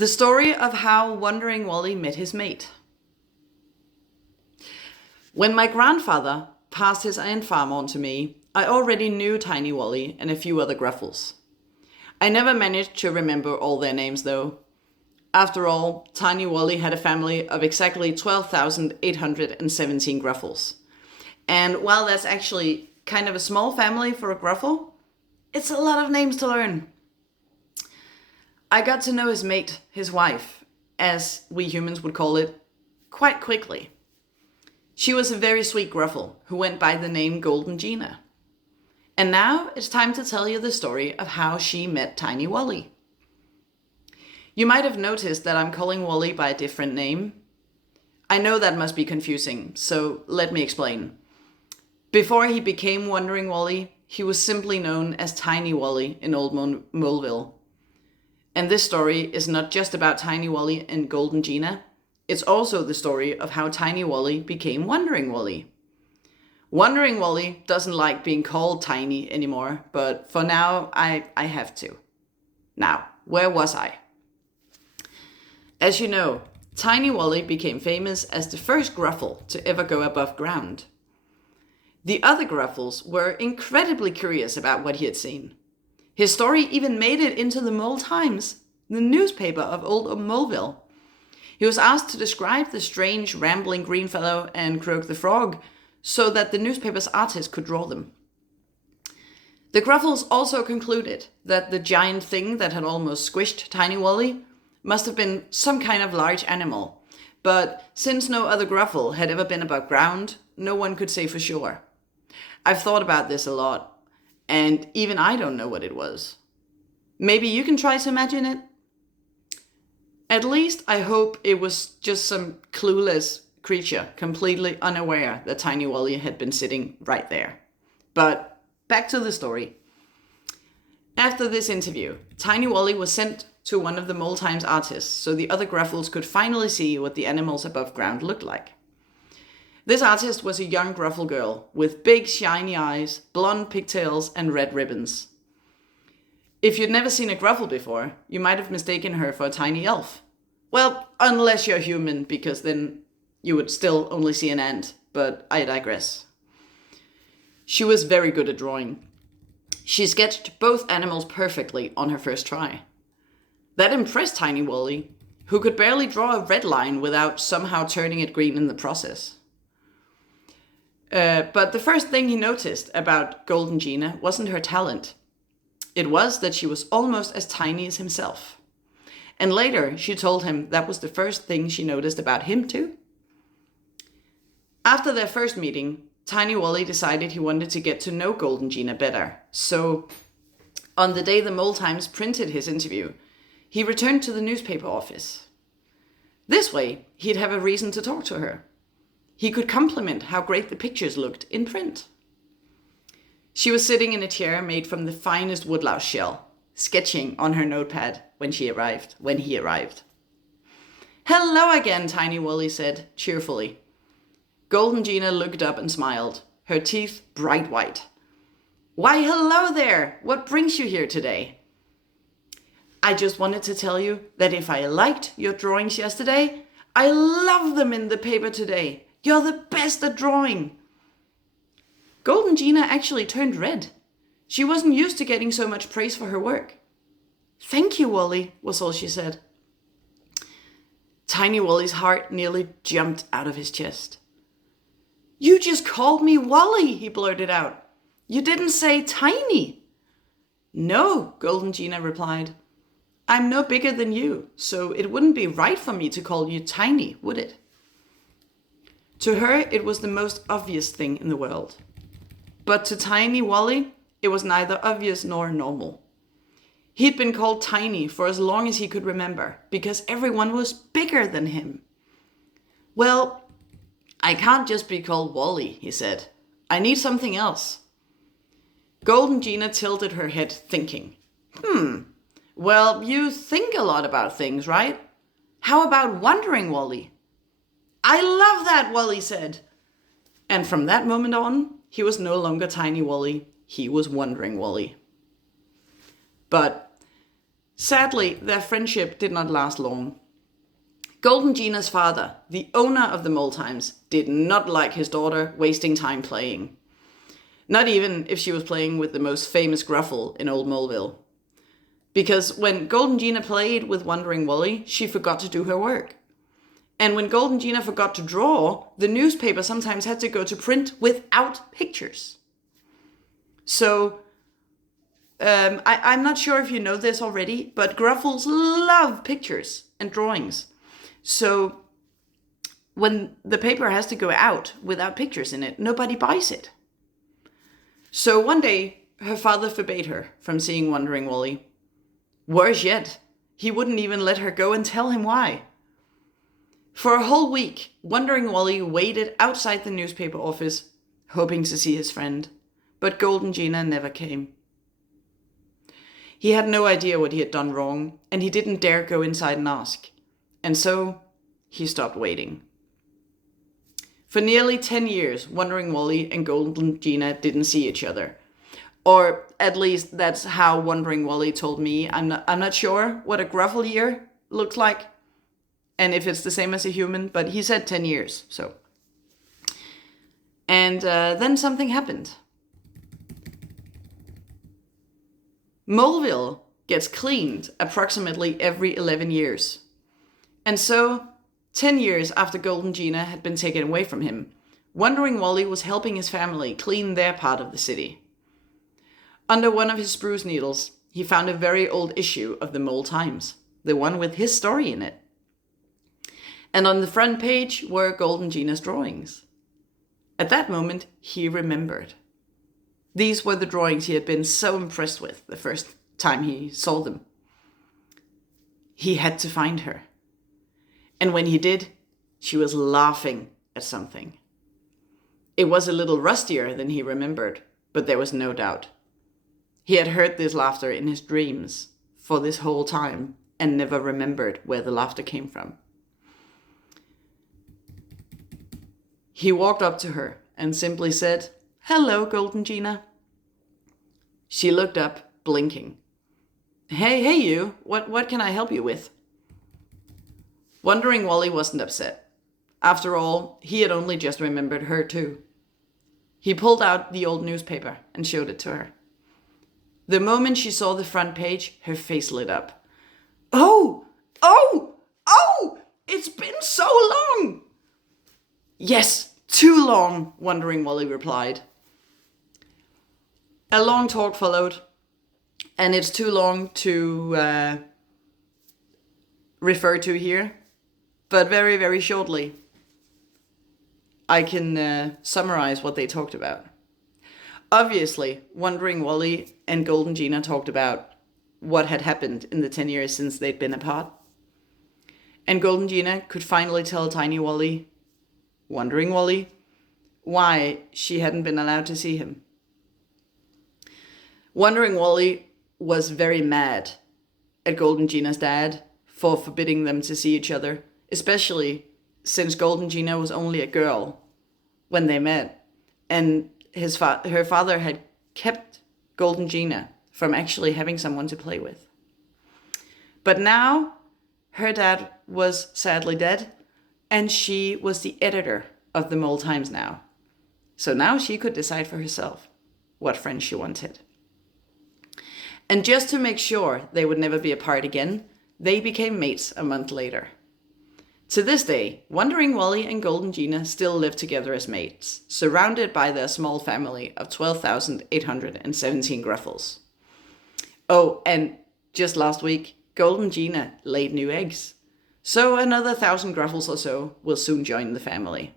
The story of how Wandering Wally met his mate. When my grandfather passed his iron farm on to me, I already knew Tiny Wally and a few other Gruffles. I never managed to remember all their names though. After all, Tiny Wally had a family of exactly 12,817 Gruffles. And while that's actually kind of a small family for a Gruffle, it's a lot of names to learn. I got to know his mate, his wife, as we humans would call it, quite quickly. She was a very sweet Gruffle who went by the name Golden Gina. And now it's time to tell you the story of how she met Tiny Wally. You might have noticed that I'm calling Wally by a different name. I know that must be confusing, so let me explain. Before he became Wandering Wally, he was simply known as Tiny Wally in Old Moleville. And this story is not just about Tiny Wally and Golden Gina, it's also the story of how Tiny Wally became Wandering Wally. Wandering Wally doesn't like being called Tiny anymore, but for now I have to. Now, where was I? As you know, Tiny Wally became famous as the first Gruffle to ever go above ground. The other Gruffles were incredibly curious about what he had seen. His story even made it into the Mole Times, the newspaper of Old Moleville. He was asked to describe the strange, rambling green fellow and Croak the Frog so that the newspaper's artist could draw them. The Gruffles also concluded that the giant thing that had almost squished Tiny Wally must have been some kind of large animal, but since no other Gruffle had ever been above ground, no one could say for sure. I've thought about this a lot, and even I don't know what it was. Maybe you can try to imagine it? At least I hope it was just some clueless creature, completely unaware that Tiny Wally had been sitting right there. But back to the story. After this interview, Tiny Wally was sent to one of the Mole Times artists so the other Gruffles could finally see what the animals above ground looked like. This artist was a young Gruffle girl with big shiny eyes, blonde pigtails, and red ribbons. If you'd never seen a Gruffle before, you might have mistaken her for a tiny elf. Well, unless you're human, because then you would still only see an ant, but I digress. She was very good at drawing. She sketched both animals perfectly on her first try. That impressed Tiny Wally, who could barely draw a red line without somehow turning it green in the process. But the first thing he noticed about Golden Gina wasn't her talent. It was that she was almost as tiny as himself. And later she told him that was the first thing she noticed about him too. After their first meeting, Tiny Wally decided he wanted to get to know Golden Gina better. So on the day the Mole Times printed his interview, he returned to the newspaper office. This way, he'd have a reason to talk to her. He could compliment how great the pictures looked in print. She was sitting in a chair made from the finest woodlouse shell, sketching on her notepad when he arrived. Hello again, Tiny Wally said, cheerfully. Golden Gina looked up and smiled, her teeth bright white. Why, hello there! What brings you here today? I just wanted to tell you that if I liked your drawings yesterday, I love them in the paper today. You're the best at drawing. Golden Gina actually turned red. She wasn't used to getting so much praise for her work. Thank you, Wally, was all she said. Tiny Wally's heart nearly jumped out of his chest. You just called me Wally, he blurted out. You didn't say Tiny. No, Golden Gina replied. I'm no bigger than you, so it wouldn't be right for me to call you Tiny, would it? To her, it was the most obvious thing in the world. But to Tiny Wally, it was neither obvious nor normal. He'd been called Tiny for as long as he could remember, because everyone was bigger than him. Well, I can't just be called Wally, he said. I need something else. Golden Gina tilted her head, thinking. Well, you think a lot about things, right? How about Wandering Wally? I love that, Wally said. And from that moment on, he was no longer Tiny Wally. He was Wandering Wally. But Sadly, their friendship did not last long. Golden Gina's father, the owner of the Mole Times, did not like his daughter wasting time playing. Not even if she was playing with the most famous Gruffle in Old Moleville. Because when Golden Gina played with Wandering Wally, she forgot to do her work. And when Golden Gina forgot to draw, the newspaper sometimes had to go to print without pictures. So, I'm not sure if you know this already, but Gruffles love pictures and drawings. So, when the paper has to go out without pictures in it, nobody buys it. So one day, her father forbade her from seeing Wandering Wally. Worse yet, he wouldn't even let her go and tell him why. For a whole week, Wandering Wally waited outside the newspaper office, hoping to see his friend, but Golden Gina never came. He had no idea what he had done wrong, and he didn't dare go inside and ask. And so, he stopped waiting. For nearly 10 years, Wandering Wally and Golden Gina didn't see each other. Or at least that's how Wandering Wally told me. I'm not sure what a gruffle year looks like, and if it's the same as a human, but he said 10 years, so. And then something happened. Moleville gets cleaned approximately every 11 years. And so, 10 years after Golden Gina had been taken away from him, Wandering Wally was helping his family clean their part of the city. Under one of his spruce needles, he found a very old issue of the Mole Times, the one with his story in it. And on the front page were Golden Gina's drawings. At that moment, he remembered. These were the drawings he had been so impressed with the first time he saw them. He had to find her. And when he did, she was laughing at something. It was a little rustier than he remembered, but there was no doubt. He had heard this laughter in his dreams for this whole time and never remembered where the laughter came from. He walked up to her and simply said, "Hello, Golden Gina." She looked up, blinking. Hey you, what can I help you with? Wandering Wally wasn't upset. After all, he had only just remembered her too. He pulled out the old newspaper and showed it to her. The moment she saw the front page, her face lit up. Oh! It's been so long! Yes, too long, Wandering Wally replied. A long talk followed, and it's too long to refer to here, but very, very shortly, I can summarize what they talked about. Obviously, Wandering Wally and Golden Gina talked about what had happened in the 10 years since they'd been apart. And Golden Gina could finally tell Tiny Wally, Wandering Wally, why she hadn't been allowed to see him. Wandering Wally was very mad at Golden Gina's dad for forbidding them to see each other, especially since Golden Gina was only a girl when they met, and her father had kept Golden Gina from actually having someone to play with. But now, her dad was sadly dead, and she was the editor of the Mole Times now. So now she could decide for herself what friends she wanted. And just to make sure they would never be apart again, they became mates a month later. To this day, Wandering Wally and Golden Gina still live together as mates, surrounded by their small family of 12,817 Gruffles. Oh, and just last week, Golden Gina laid new eggs. So another 1,000 Gruffles or so will soon join the family.